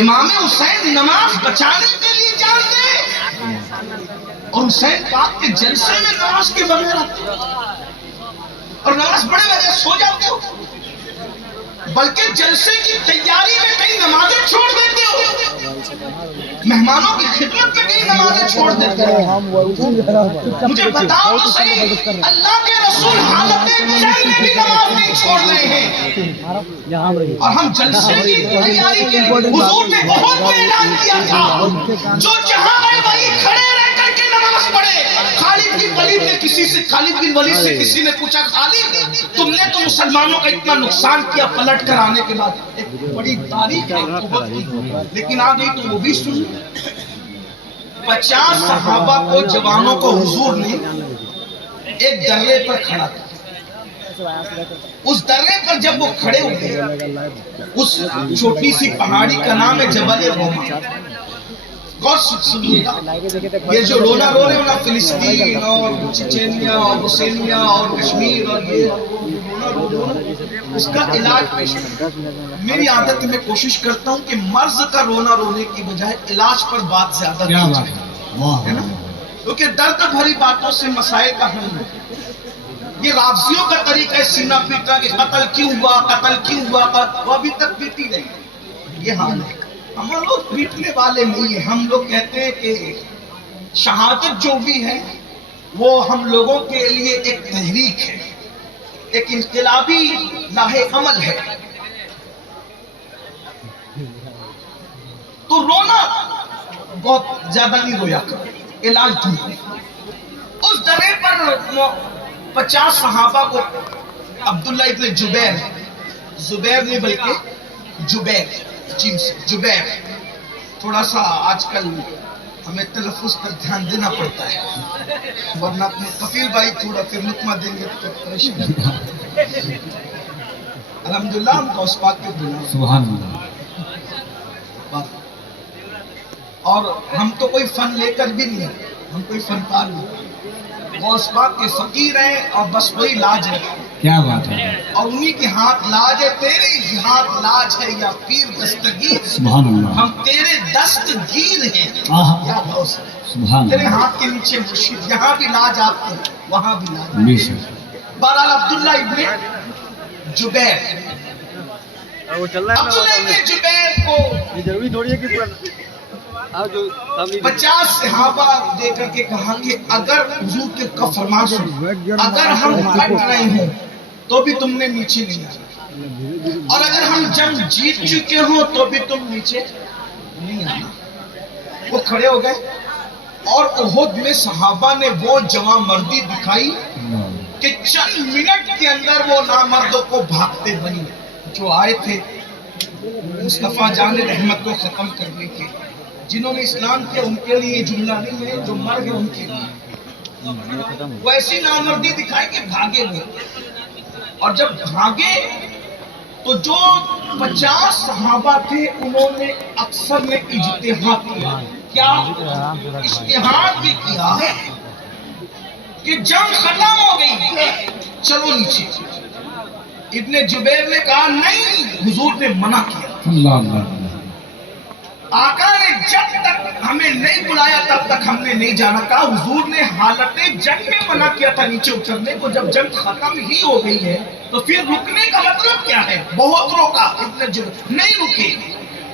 امام حسین نماز بچانے کے لیے جان دے اور حسین پاک کے جلسے میں نماز کے بغیر آتے اور نماز پڑھے بغیر سو جاتے ہو، بلکہ جلسے کی تیاری میں کئی نمازیں چھوڑ دیتے ہو، مہمانوں کی خدمت میں کئی نمازیں چھوڑ دیتے ہو۔ مجھے بتاؤ تو صحیح، اللہ کے رسول حالت جنگ میں بھی نماز نہیں چھوڑ رہے ہیں، اور ہم جلسے کی تیاری کے لیے حضور نے بہت کو اعلان کیا تھا، جو جہاں گئے وہیں کھڑے رہ کر کے نماز پڑھے۔ خالد بن ولید سے کسی نے پوچھا، خالد تم نے تو مسلمانوں کا اتنا نقصان کیا پلٹ کر آنے کے بعد، ایک بڑی تاریخ ہے قوت کی، لیکن آ گئی تو وہ بھی سن۔ 50 صحابہ کو، جوانوں کو حضور نے ایک درے پر کھڑا کیا۔ اس درے پر جب وہ کھڑے ہوئے، اس چھوٹی سی پہاڑی کا نام ہے جبل روما۔ غور سے سنیے گا، یہ جو رونا رو رہے ہیں نا، فلسطین اور چچینیا اور بوسنیا اور کشمیر اور یہ رونا رو رہے ہیں، اس کا علاج پیش ہے۔ میری عادت میں کوشش کرتا ہوں کہ مرض کا رونا رونے کی بجائے علاج پر بات زیادہ کی جائے، ہے نا، کیونکہ درد بھری باتوں سے مسائل کا حل نہیں۔ یہ رافضیوں کا طریقہ ہے سینہ پیٹنا کہ قتل کیوں ہوا، قتل کیوں ہوا، وہ ابھی تک پیٹی نہیں۔ یہ حال ہے، ہم لوگ پیٹنے والے نہیں ہیں۔ ہم لوگ کہتے ہیں کہ شہادت جو بھی ہے وہ ہم لوگوں کے لیے ایک تحریک ہے، ایک انقلابی لاہ عمل ہے۔ تو رونا بہت زیادہ نہیں رویا کرو، علاج ڈھونڈو۔ اس درے پر 50 صحابہ کو عبداللہ ابن زبیر نے بلکہ جبیر، تھوڑا سا آج کل ہمیں تلفظ پر دھیان دینا پڑتا ہے، ورنہ اپنے کفیل بھائی تھوڑا پھر لقمہ دیں گے تو پریشان۔ الحمدللہ ہم غوث پاک کے غلام، سبحان اللہ۔ اور ہم تو کوئی فن لے کر بھی نہیں ہیں، ہم کوئی فنکار نہیں، غوث پاک کے فقیر ہیں اور بس وہی لاج ہے۔ کیا بات ہے، اور انہی کے ہاتھ لاج ہے، تیرے ہی ہاتھ لاج ہے یا پیر دستگیر، سبحان اللہ۔ ہم تیرے دستگیر ہیں یا غوث ہے، سبحان تیرے اللہ۔ ہاتھ کے نیچے مرشد، یہاں بھی لاج آپ کی وہاں بھی لاج۔ بے شک۔ بہرحال عبداللہ ابن زبیر کو یہ ضروری تھوڑی ہے کہ 50 صحابہ دے کر کے کہا کہ اگر حضور کے فرمان سنو، اگر ہم ہٹ رہے ہوں تو بھی تم نے نیچے نہیں آنا، اور اگر ہم جنگ جیت چکے ہوں تو بھی تم نیچے نہیں آنا۔ وہ کھڑے ہو گئے اور احد میں صحابہ نے وہ جواں مردی دکھائی کہ چند منٹ کے اندر وہ نامردوں کو بھاگتے بنی جو آئے تھے مصطفیٰ جان رحمت کو ختم کرنے کے۔ جنہوں نے اسلام کیا ان کے لیے یہ جملہ نہیں ہے، جو مر گئے ان کے لیے۔ وہ ایسی نامردی دکھائی کہ بھاگے ہوئے، اور جب بھاگے تو جو 50 صحابہ تھے انہوں نے اکثر نے اجتہاد کیا۔ کیا اجتہاد بھی کیا کہ جنگ ختم ہو گئی، چلو نیچے۔ ابن زبیر نے کہا نہیں، حضور نے منع کیا۔ اللہ اللہ۔ آقا نے جب تک ہمیں نہیں بلایا تب تک ہم نے نہیں جانا کہا۔ حضور نے حالت جنگ میں منع کیا تھا نیچے اترنے کو، جب جنگ ختم ہی ہو گئی ہے تو پھر رکنے کا مطلب کیا ہے؟ بہت روکا، ابن زبیر نہیں رکے،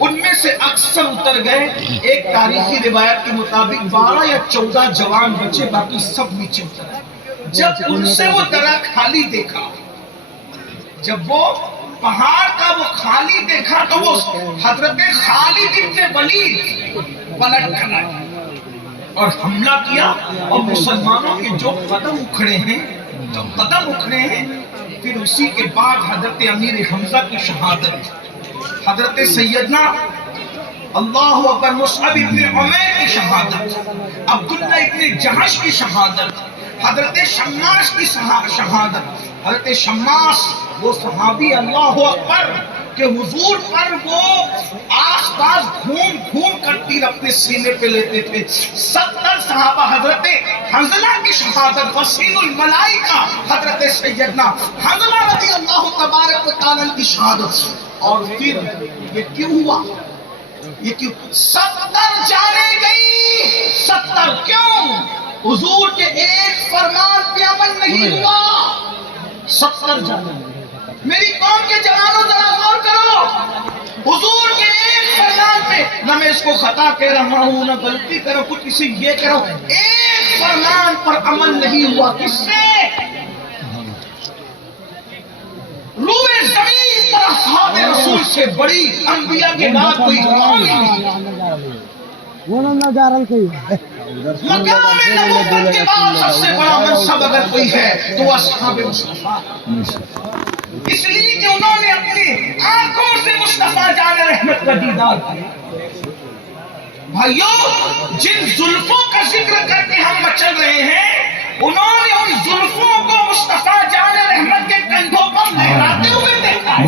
ان میں سے اکثر اتر گئے۔ ایک تاریخی روایت کے مطابق 12 یا 14 جوان بچے، باقی سب نیچے اتر گئے۔ جب ان سے وہ درہ خالی دیکھا، جب وہ پہاڑ کا وہ خالی دیکھا تو وہ حضرت خالد بن ولید پلٹ کر آئے اور حملہ کیا، اور مسلمانوں کے جو قدم اکھڑے ہیں، پھر اسی کے بعد حضرت امیر حمزہ کی شہادت، حضرت سیدنا اللہ اکبر مصعب ابن عمیر کی شہادت، عبداللہ ابن جہش کی شہادت، حضرت شماس کی شہادت۔ حضرت شماس وہ صحابی اللہ اکبر کہ حضور پر وہ آس پاس گھوم کر تیر اپنے سینے پہ لیتے تھے۔ 70 صحابہ، حضرت حنظلہ کی شہادت، وسیل الملائکہ حضرت سیدنا حنظلہ رضی اللہ تبارک و تعالیٰ کی شہادت۔ اور پھر یہ کیوں ہوا؟ یہ کیوں 70 جانے گئی؟ 70 کیوں؟ حضور کے ایک فرمان پہ عمل نہیں ہوا، 70 جانے گئی۔ میری قوم کے جوانوں ذرا غور کرو، حضور کے ایک فرمان پہ، نہ میں اس کو خطا کہہ رہا ہوں نہ غلطی کرو کچھ کسی یہ کرو، ایک فرمان پر عمل نہیں ہوا، کس سے؟ روئے زمین پر اصحاب رسول سے بڑی انبیاء کے بعد کوئی قوم ہی نہیں، مقام نبوت کے بعد سب سے بڑا منصب اگر کوئی ہے تو اصحاب مصطفیٰ، اس لیے کہ انہوں نے اپنی آنکھوں سے مصطفیٰ جان رحمت کا دیدار کیا۔ بھائیو، جن زلفوں کا ذکر کر کے ہم مچل رہے ہیں، انہوں نے ان زلفوں کو مصطفیٰ جان رحمت کے کندھوں پر لہراتے ہوئے دیکھا ہے۔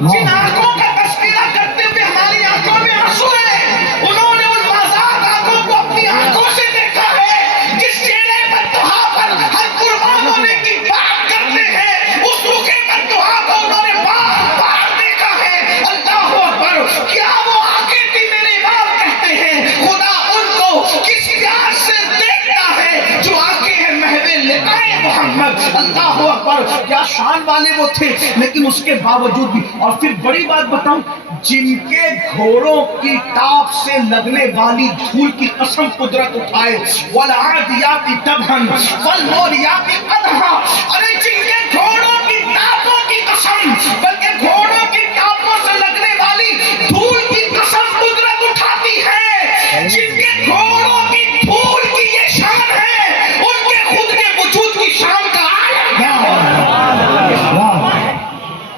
جن آنکھوں کا تذکرہ کرتے ہوئے ہماری آنکھوں میں آنسو ہے، انہوں نے ان مازاد آنکھوں کو اپنی آنکھوں سے دیکھا ہے۔ جس چہرے پر دعا پر ہر قربان ہونے کی بات کرتے ہیں، اس روکے پر دعا کو انہوں نے بار بار دیکھا ہے۔ اللہ اکبر! کیا وہ آنکھیں تھی میرے امام کہتے ہیں، خدا ان کو کس پیار سے دیکھتا ہے جو آنکھیں ہیں محو لقائے محمد۔ اللہ اکبر! کیا شان والے وہ تھے، لیکن اس کے باوجود بھی، اور پھر بڑی بات بتاؤں، جن کے گھوڑوں کی ٹاپ سے لگنے والی دھول کی قسم قدرت اٹھائے، وَالْعَادِيَاتِ ضَبْحًا فَالْمُورِيَاتِ قَدْحًا، ارے جن کے گھوڑوں کی ٹاپوں کی قسم، بلکہ گھوڑوں کی ٹاپوں سے لگنے والی دھول کی قسم قدرت اٹھاتی ہے، جن کے گھوڑوں کی دھول کی یہ شان ہے، ان کے خود کے وجود کی شان کا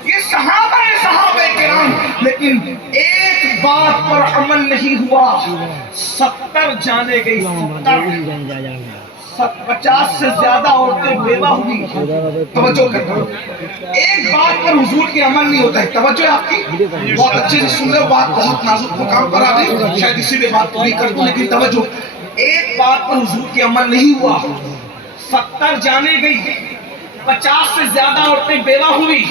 یہ صحابہ کرام، لیکن ایک بات پر عمل نہیں ہوا، 70 جانے گئی، 50 سے زیادہ عورتیں بیوہ ہوئی۔ توجہ کرتا ہوں، ایک بات پر حضور کے عمل نہیں ہوتا ہے، توجہ آپ کی بہت اچھے سے سن لو، بات بہت نازک مقام پر آ گئی، شاید اسی لیے بات پوری کر دوں، لیکن توجہ، ایک بات پر حضور کے عمل نہیں ہوا، 70 جانے گئی، 50 سے زیادہ عورتیں بیوہ ہوئی،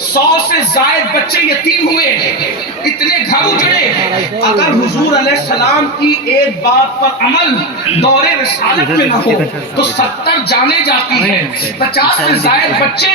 100 سے زائد بچے یتیم ہوئے، اتنے گھر اجڑے۔ اگر حضور علیہ السلام کی ایک بات پر عمل دور رسالت میں نہ ہو تو 70 جانے جاتی ہیں، 50 سے زائد بچے،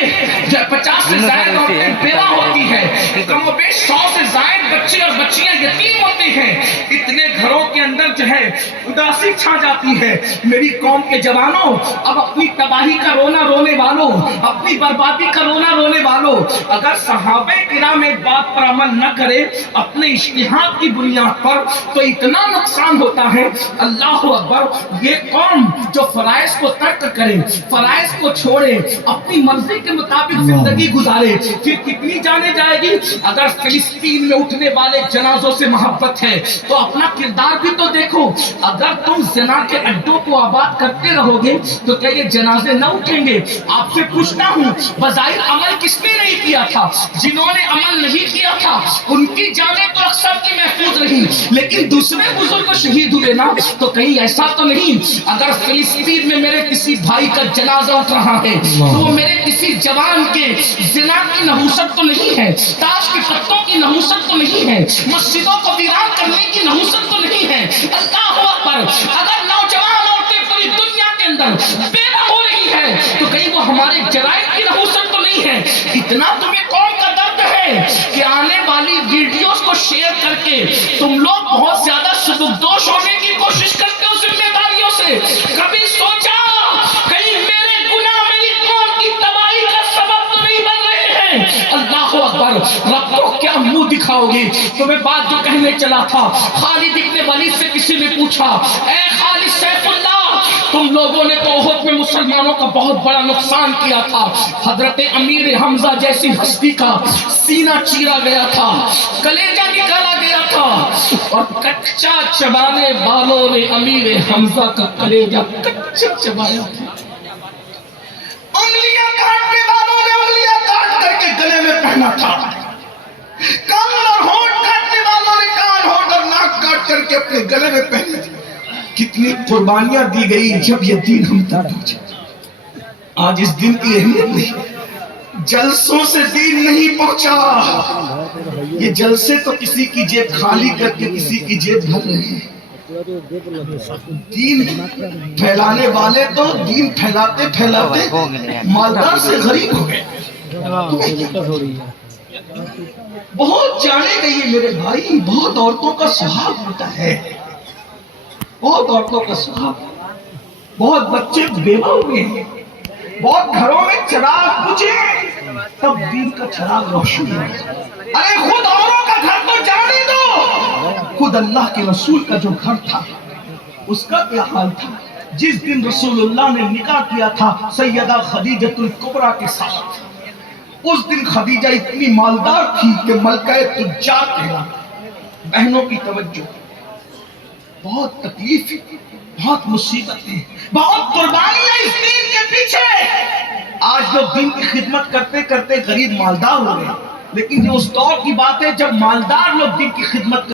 50 سے زائد عورتیں بیوہ ہوتی ہیں، کم و بیش 100 سے زائد بچے اور بچیاں یتیم ہوتے ہیں، اتنے گھروں کے اندر جو ہے اداسی چھا جاتی ہے۔ میری قوم کے جوانوں، اب اپنی تباہی کا رونا رونے والوں، اپنی بربادی کا رونا رونے والوں، اگر صحابہ کرام ایک بات پر عمل نہ کرے اپنے اجتہاد کی بنیاد پر تو اتنا نقصان ہوتا ہے۔ اللہ اکبر! یہ قوم جو فرائض کو ترک کرے، فرائض کو چھوڑے، اپنی مرضی کے مطابق زندگی گزارے، پھر کتنی جانے جائے گی؟ اگر فلسطین میں اٹھنے والے جنازوں سے محبت ہے تو اپنا کردار بھی تو دیکھو۔ اگر تم زنا کے اڈوں کو آباد کرتے رہو گے تو کیا یہ جنازے نہ اٹھیں گے؟ آپ سے پوچھتا ہوں، بظاہر عمل کس نے نہیں کیا تھا؟ جنہوں نے عمل نہیں کیا تھا ان کی جانیں تو اکثر کی محفوظ رہی، لیکن دوسرے بزرگ شہید ہوئے نا، تو کہیں ایسا تو نہیں اگر فلسطین میں میرے کسی بھائی کا جنازہ اٹھ رہا ہے تو وہ میرے کسی جوان کے زنا کی نحوست تو نہیں ہے، تاش کے پتوں کی نحوست تو نہیں ہے، مسجدوں کو ویران کرنے کی نحوست تو نہیں ہے۔ اللہ اکبر! اگر نوجوان عورتیں پوری دنیا کے اندر بیوہ ہو رہی ہے تو کہیں وہ ہمارے جرائم کی نحوست تو نہیں ہے۔ اتنا تمہیں قوم کا درد ہے کہ آنے والی ویڈیوز کو شیئر کر کے تم لوگ بہت زیادہ سبکدوش ہونے کی کوشش کرتے ہو ذمہ داریوں سے۔ کبھی سوچا کہیں میرے گناہ میری قوم کی تباہی کا سبب تو نہیں بن رہے ہیں؟ اللہ اکبر! رب کو کیا منہ دکھاؤ گے؟ تمہیں بات جو کہنے چلا تھا، خالد ابن ولید سے کسی نے پوچھا، اے خالد سیف اللہ، تم لوگوں نے تو احد میں مسلمانوں کا بہت بڑا نقصان کیا تھا، حضرت امیر حمزہ جیسی ہستی کا سینہ چیرا گیا تھا، کلیجہ نکالا گیا تھا، اور کچا چبانے والوں نے امیر حمزہ کا کلیجہ کچا چبایا تھا، انگلیاں کاٹنے والوں نے انگلیاں کاٹ کر کے گلے میں پہنا تھا، کان اور ہونٹ کاٹنے والوں نے کان، ہونٹ اور ناک کاٹ کر کے اپنے گلے میں پہنے تھے۔ کتنی قربانیاں دی گئی جب یہ دین ہم تک پہنچا۔ آج اس دن کی اہمیت نہیں، جلسوں سے دین نہیں پہنچا، یہ جلسے تو کسی کی جیب خالی کر کے کسی کی جیب بھر رہے ہیں۔ دین پھیلانے والے تو دین پھیلاتے پھیلاتے مالدار سے غریب ہو گئے۔ بہت جانے گئی ہے میرے بھائی، بہت عورتوں کا سہاگ ہوتا ہے، بہت عورتوں کا سہاگ، بہت بچے بیوہ ہوئے ہیں، بہت گھروں میں چراغ بجھے تب دین کا چراغ روشن ہے۔ ارے خود اوروں کا گھر تو جانے دو، خود اللہ کے رسول کا جو گھر تھا اس کا کیا حال تھا؟ جس دن رسول اللہ نے نکاح کیا تھا سیدہ خدیجہ الکبریٰ کے ساتھ، اس دن خدیجہ اتنی مالدار تھی کہ ملکہ تجار کہلا۔ بہنوں کی توجہ، بہت تکلیف، بہت مصیبتیں، بہت قربانیاں اس دین کے پیچھے۔ آج لوگ دین کی خدمت کرتے کرتے غریب مالدار ہو گئے، لیکن یہ اس دور کی بات ہے جب مالدار لوگ دین کی خدمت